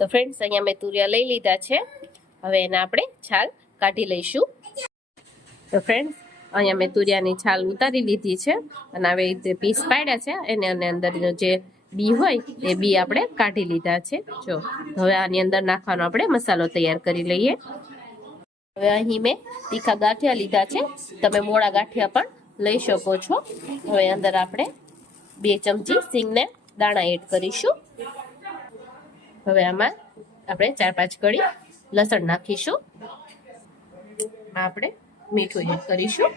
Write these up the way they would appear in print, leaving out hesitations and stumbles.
તો ફ્રેન્ડ્સ અહીંયા મેં તુરિયા લઈ લીધા છે. હવે એને આપણે છાલ કાઢી લઈશું. તો ફ્રેન્ડ્સ અહીંયા મેં તુરિયાની છાલ ઉતારી લીધી છે અને આવી રીતે પીસ પાડ્યા છે. એને અંદરનો જે બી હોય એ બી આપણે કાઢી લીધા છે. જો હવે આની અંદર નાખવાનો આપણે મસાલો તૈયાર કરી લઈએ. હવે અહીં મેં તીખા ગાંઠિયા લીધા છે. તમે મોળા ગાંઠિયા પણ લઈ શકો છો. હવે અંદર આપણે 2 ચમચી સિંગને દાણા એડ કરીશું. હવે આમાં આપણે 4-5 કળી લસણ નાખીશું. આપણે મીઠું એડ કરીશું,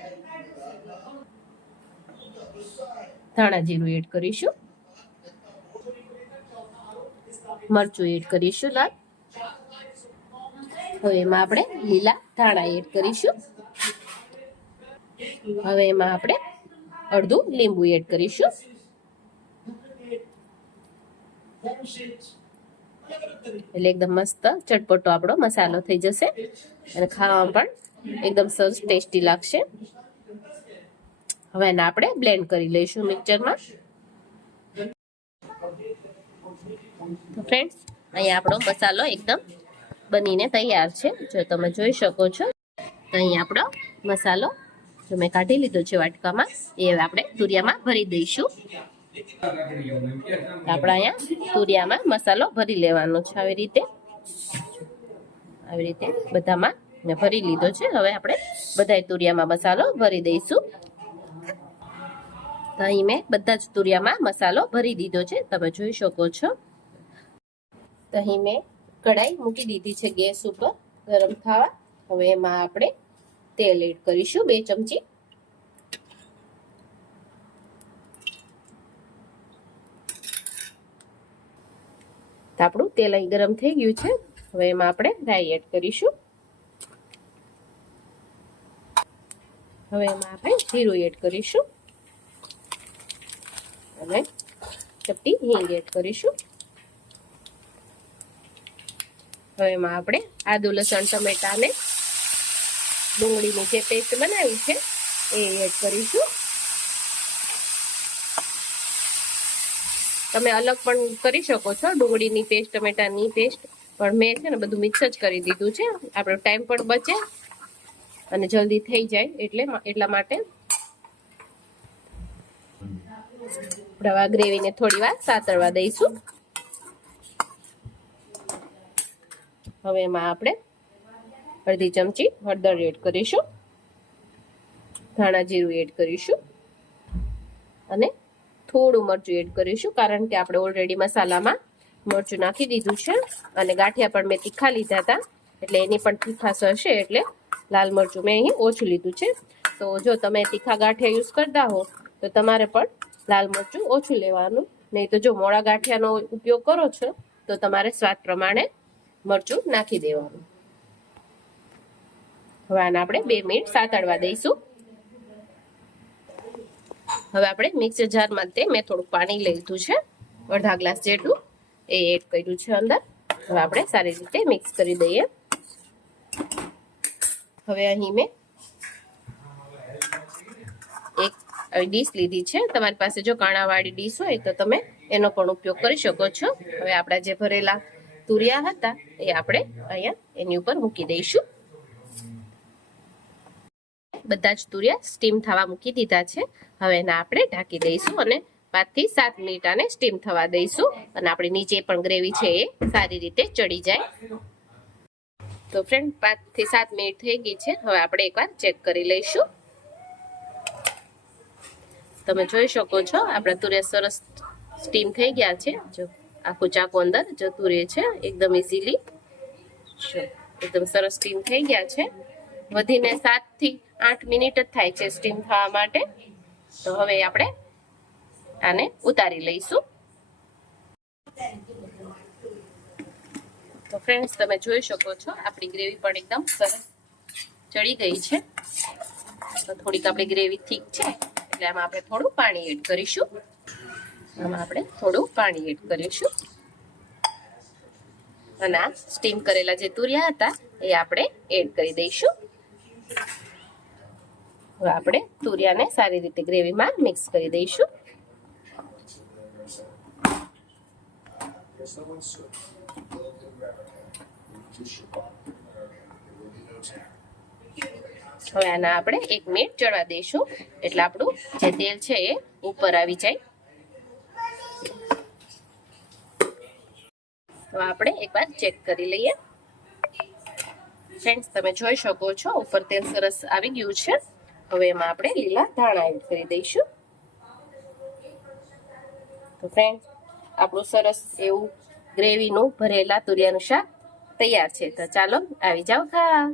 ધાણા જીરું એડ કરીશું, મરચું એડ કરીશું લાલ. હવે એમાં આપણે લીલા ધાણા એડ કરીશું. હવે એમાં આપણે અડધું લીંબુ એડ કરીશું. એટલે એકદમ મસ્ત ચટપટો આપણો મસાલો થઈ જશે અને ખાવામાં પણ એકદમ સરસ ટેસ્ટી લાગશે. હવે એને આપણે બ્લેન્ડ કરી લઈશું મિક્સચરમાં. તો ફ્રેન્ડ્સ અહીંયા આપણો મસાલો એકદમ બનીને તૈયાર છે. જો તમે જોઈ શકો છો તો અહીં આપણો મસાલો જો મેં કાઢી લીધો છે વાટકામાં, એ આપણે તુરિયામાં ભરી દઈશું. આપણે અહીંયા તુરિયામાં મસાલો ભરી લેવાનો છે. આવી રીતે બધામાં મેં ભરી લીધો છે. હવે આપણે બધા તુરિયામાં મસાલો ભરી દઈશું. તો અહીં મેં બધા જ તુરિયામાં મસાલો ભરી દીધો છે, તમે જોઈ શકો છો. તો અહીં મેં કઢાઈ મૂકી દીધી છે ગેસ ઉપર ગરમ થવા. હવે એમાં આપણે તેલ એડ કરીશું 2 ચમચી. તો આપણું તેલ અહીં ગરમ થઈ ગયું છે. હવે એમાં આપણે રાઈ એડ કરીશું. હવે એમાં આપણે જીરું એડ કરીશું અને ચપટી હિંગ એડ કરીશું. હવે એમાં આપણે આદુ લસણ ટમેટા અને ડુંગળીની જે પેસ્ટ બનાવી છે એ એડ કરીશું. તમે અલગ પણ કરી શકો છો ડુંગળીની પેસ્ટ ટમેટાની પેસ્ટ, પણ મેં છે ને બધું મિક્સ જ કરી દીધું છે. આપણો ટાઈમ પણ બચે અને જલ્દી થઈ જાય એટલા માટે આપણે આ ગ્રેવીને થોડી વાર સાતળવા દઈશું. હવે એમાં આપણે અડધી ચમચી હળદર એડ કરીશું, ધાણા જીરું એડ કરીશું અને થોડું મરચું એડ કરીશું, કારણ કે આપણે ઓલરેડી મસાલામાં મરચું નાખી દીધું છે અને ગાંઠિયા પણ મેં તીખા લીધા હતા એટલે એની પણ તીખાશ હશે, એટલે લાલ મરચું મેં અહીં ઓછું લીધું છે. તો જો તમે તીખા ગાંઠિયા યુઝ કરતા હો તો તમારે પણ લાલ મરચું ઓછું લેવાનું, નહીં તો જો મોળા ગાંઠિયાનો ઉપયોગ કરો છો તો તમારે સ્વાદ પ્રમાણે મરચું નાખી દેવાનું. હવે આને આપણે 2 મિનિટ સાતળવા દઈશું. હવે આપણે મિક્સર જારમાં મેં થોડું પાણી લીધું છે, અડધા ગ્લાસ જેટલું, એ એડ કર્યું છે અંદર. હવે આપણે સારી રીતે મિક્સ કરી દઈએ. હવે અહીં મેં એક ડીશ લીધી છે. તમારી પાસે જો કાણાવાળી ડીશ હોય તો તમે એનો પણ ઉપયોગ કરી શકો છો. હવે આપણા જે ભરેલા તુરિયા હતા એ આપણે અહીંયા એની ઉપર મૂકી દઈશું. બધા જ તુરિયા સ્ટીમ થવા મૂકી દીધા છે. હવે એને આપણે ઢાંકી દઈશું અને 5 થી 7 મિનિટ આને સ્ટીમ થવા દઈશું અને આપણી નીચે પણ ગ્રેવી છે એ સારી રીતે ચડી જાય. તો ફ્રેન્ડ 5 થી 7 મિનિટ થઈ ગઈ છે. હવે આપણે એકવાર ચેક કરી લઈશું. તમે જોઈ શકો છો આપણા તુરિયા સરસ સ્ટીમ થઈ ગયા છે. જો આખું ચાકુ અંદર જતું રહે છે એકદમ ઇઝીલી. એકદમ સરસ સ્ટીમ થઈ ગયા છે. વધીને 7 થી 8 મિનિટ જ થાય છે સ્ટીમ થવા માટે. તો હવે આપણે આને ઉતારી લઈશું. તો ફ્રેન્ડ્સ તમે જોઈ શકો છો આપણી ગ્રેવી પણ એકદમ સરસ ચડી ગઈ છે. તો થોડીક આપણી ગ્રેવી થીક છે એટલે આમાં આપણે થોડું પાણી એડ કરીશું. અને આ સ્ટીમ કરેલા જે તુરિયા હતા એ આપણે એડ કરી દઈશું. હવે આપણે તુરિયાને સારી રીતે ગ્રેવીમાં મિક્સ કરી દઈશું. હવે આના આપણે 1 મિનિટ ચડવા દઈશું એટલે આપણું જે તેલ છે એ ઉપર આવી જાય. તો આપણે એકવાર ચેક કરી લઈએ. ફ્રેન્ડ્સ, તમે જોઈ શકો છો ઉપર તેલ સરસ આવી ગયું છે. હવે એમાં આપણે લીલા ધાણા એડ કરી દઈશું. તો ફ્રેન્ડ્સ, આપણું સરસ એવું ગ્રેવીનું ભરેલા તુરિયાનું શાક તૈયાર છે. તો ચાલો આવી જાઓ ખાવા.